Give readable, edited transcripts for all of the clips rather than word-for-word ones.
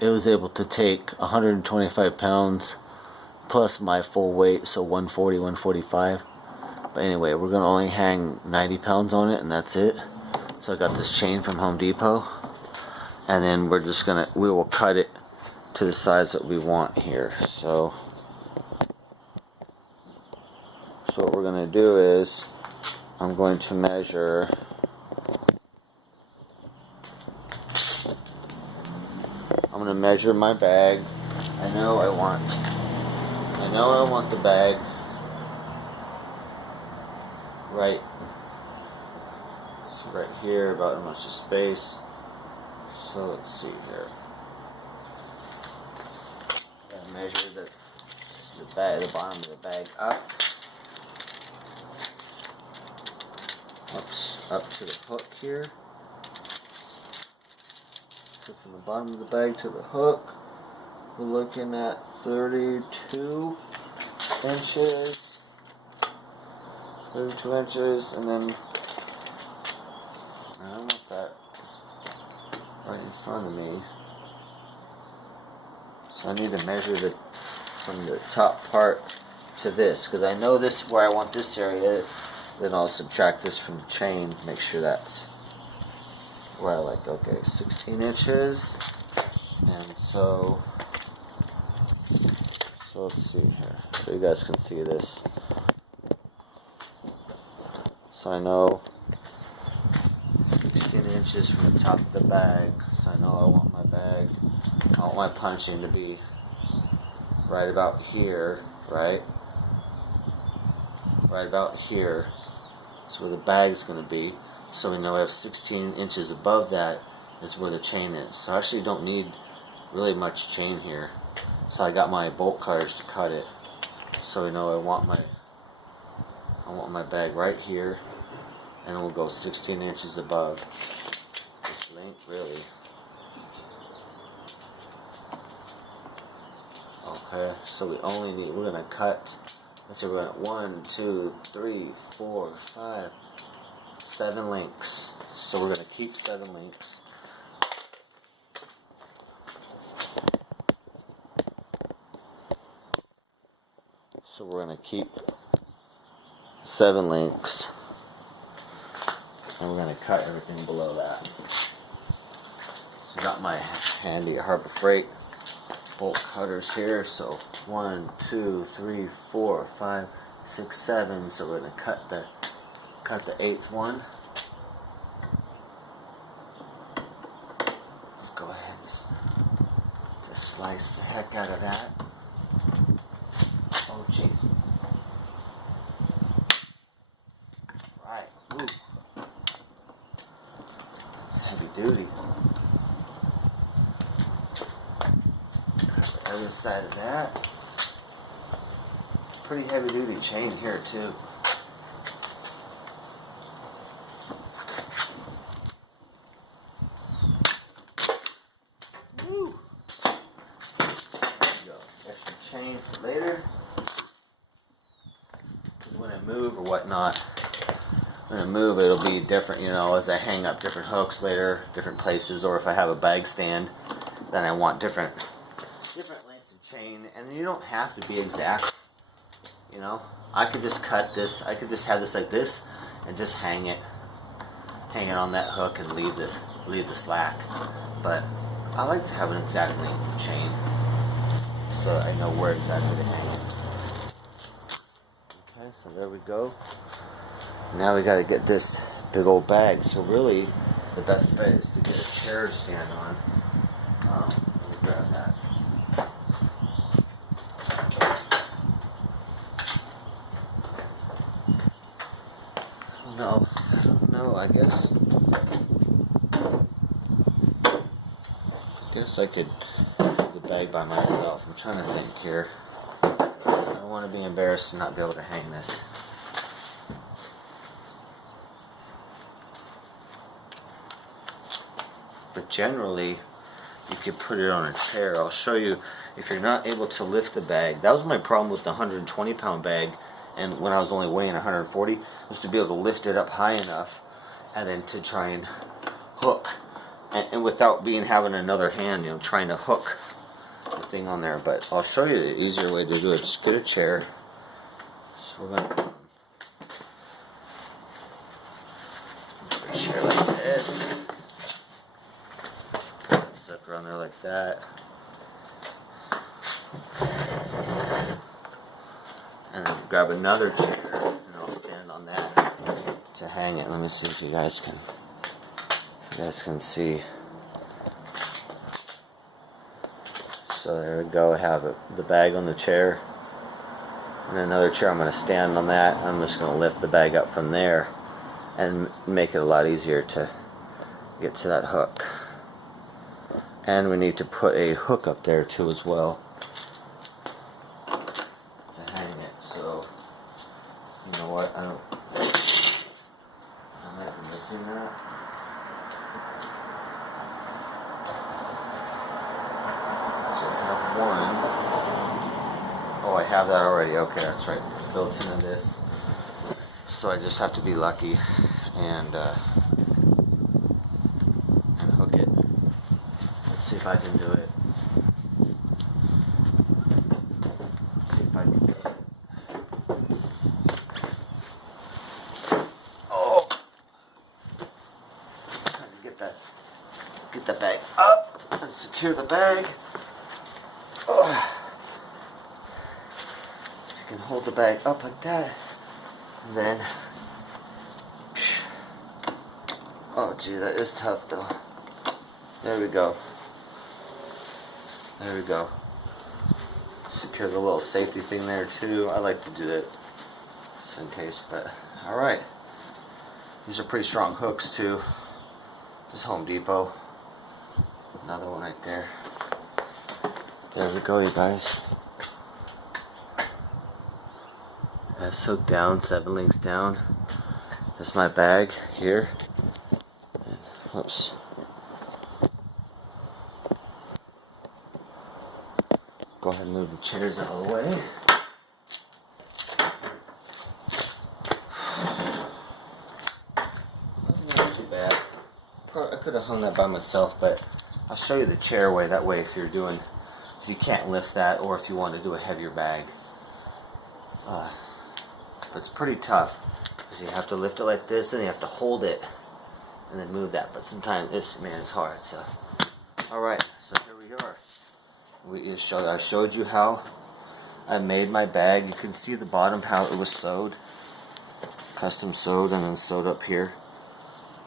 it was able to take 125 pounds plus my full weight, so 140, 145. But anyway, we're gonna only hang 90 pounds on it, and that's it. So I got this chain from Home Depot, and then we will cut it to the size that we want here. So what we're gonna do is I'm going to measure. I'm gonna measure my bag. I know I want the bag right here, about how much of space. So let's see here. Gotta measure the bottom of the bag up to the hook here. So from the bottom of the bag to the hook, we're looking at 32 inches. 32 inches, and then I don't want that right in front of me. So I need to measure from the top part to this, because I know this where I want this area. Then I'll subtract this from the chain, make sure that's where I like. Okay, 16 inches, and so let's see here, so you guys can see this. So I know 16 inches from the top of the bag. So I know I want my punching to be right about here, right about here. That's where the bag's going to be. So we know we have 16 inches above that is where the chain is. So I actually don't need really much chain here. So I got my bolt cutters to cut it. So we know I want my bag right here, and we'll go 16 inches above this length, really. Okay, so we're gonna cut, let's see, we're at 1, 2, 3, 4, 5, 7 links. So we're gonna keep 7 links. So we're gonna keep 7 links, and we're gonna cut everything below that. So got my handy Harbor Freight bolt cutters here. So 1, 2, 3, 4, 5, 6, 7. So we're gonna cut the 8th one. Let's go ahead and just slice the heck out of that. Oh jeez. Right. Ooh. That's heavy duty. Cut the other side of that. It's a pretty heavy duty chain here too. Woo. There you go. Extra chain for later. Because when I move or whatnot, it'll be different, as I hang up different hooks later, different places, or if I have a bag stand, then I want different lengths of chain, and you don't have to be exact, I could just cut this, I could just have this like this, and just hang it on that hook and leave the slack, but I like to have an exact length of chain, so I know where exactly to hang it. Okay, so there we go. Now we got to get this big old bag. So really, the best bet is to get a chair to stand on. Let me grab that. No, I guess I could do the bag by myself. I'm trying to think here. I don't want to be embarrassed to not be able to hang this. But generally, you could put it on a chair. I'll show you if you're not able to lift the bag. That was my problem with the 120-pound bag, and when I was only weighing 140, was to be able to lift it up high enough, and then to try and hook and without having another hand, you know, trying to hook the thing on there. But I'll show you the easier way to do it. Just get a chair. So we're gonna put a chair like this. Sucker on there like that. And then grab another chair, and I'll stand on that to hang it. Let me see if you guys can see. So there we go. I have the bag on the chair, and another chair. I'm going to stand on that. I'm just going to lift the bag up from there, and make it a lot easier to get to that hook. And we need to put a hook up there too as well. So, you know what, I might be missing that. So I have one. Oh, I have that already. Okay, that's right. It's built into this. So I just have to be lucky and hook it. Let's see if I can do it. Let's see if I can do it. Get the bag up and secure the bag. Oh. If you can hold the bag up like that, and then, oh gee, that is tough though. There we go. There we go. Secure the little safety thing there too. I like to do that just in case, but all right. These are pretty strong hooks too. Just Home Depot. Another one right there. There we go, you guys. That's hooked down, 7 links down. There's my bag here. And, whoops. Go ahead and move the chairs out of the way. Not too bad. I could have hung that by myself, but I'll show you the chair way. That way, if you can't lift that, or if you want to do a heavier bag, it's pretty tough because you have to lift it like this, and you have to hold it, and then move that. But sometimes this, man, is hard. So, all right. So here we are. I showed you how I made my bag. You can see the bottom how it was sewed, custom sewed, and then sewed up here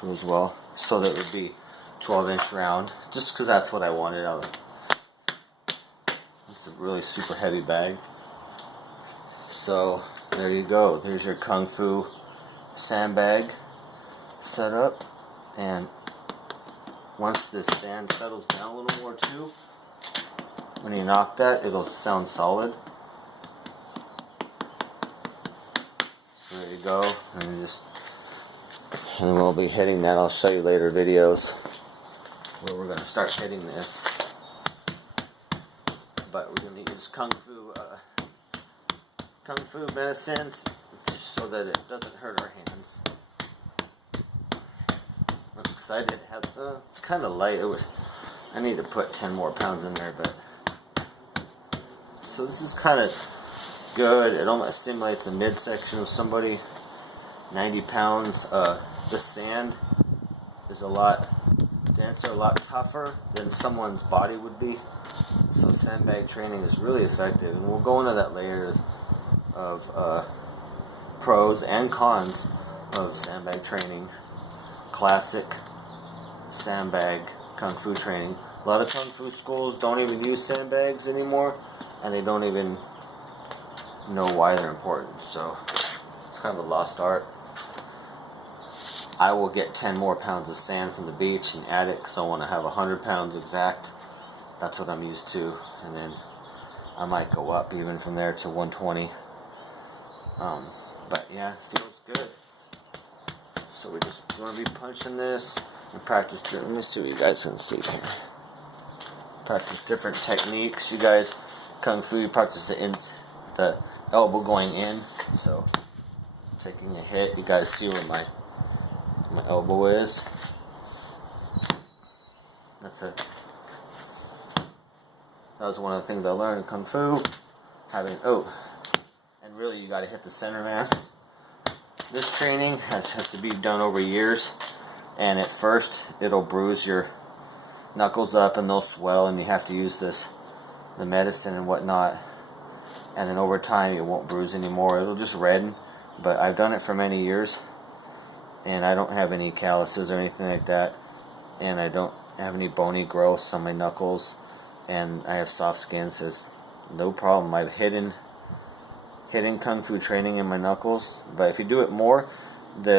too as well, so that it would be 12-inch round, just because that's what I wanted. It's a really super heavy bag. So there you go. There's your Kung Fu sandbag set up, and once this sand settles down a little more too, when you knock that, it'll sound solid. So there you go, and we'll be hitting that. I'll show you later videos where we're going to start hitting this. But we're going to use Kung Fu medicines so that it doesn't hurt our hands. I'm excited. It's kind of light. I need to put 10 more pounds in there, but so this is kind of good. It almost simulates a midsection of somebody. 90 pounds. The sand is a lot denser, a lot tougher than someone's body would be. So sandbag training is really effective, and we'll go into that later of pros and cons of sandbag training. Classic sandbag Kung Fu training. A lot of Kung Fu schools don't even use sandbags anymore, and they don't even know why they're important. So it's kind of a lost art. I will get 10 more pounds of sand from the beach and add it because I want to have 100 pounds exact. That's what I'm used to, and then I might go up even from there to 120. But yeah, it feels good. So we just want to be punching this and practice. Let me see what you guys can see here. Practice different techniques. You guys, Kung Fu, you practice the elbow going in. So taking a hit, you guys see where my elbow is. That was one of the things I learned in Kung Fu. And really you got to hit the center mass. This training has to be done over years, and at first it'll bruise your knuckles up and they'll swell, and you have to use the medicine and whatnot, and then over time it won't bruise anymore. It'll just redden. But I've done it for many years, and I don't have any calluses or anything like that, and I don't have any bony growths on my knuckles, and I have soft skin, so it's no problem. I've hidden Kung Fu training in my knuckles, but if you do it more, the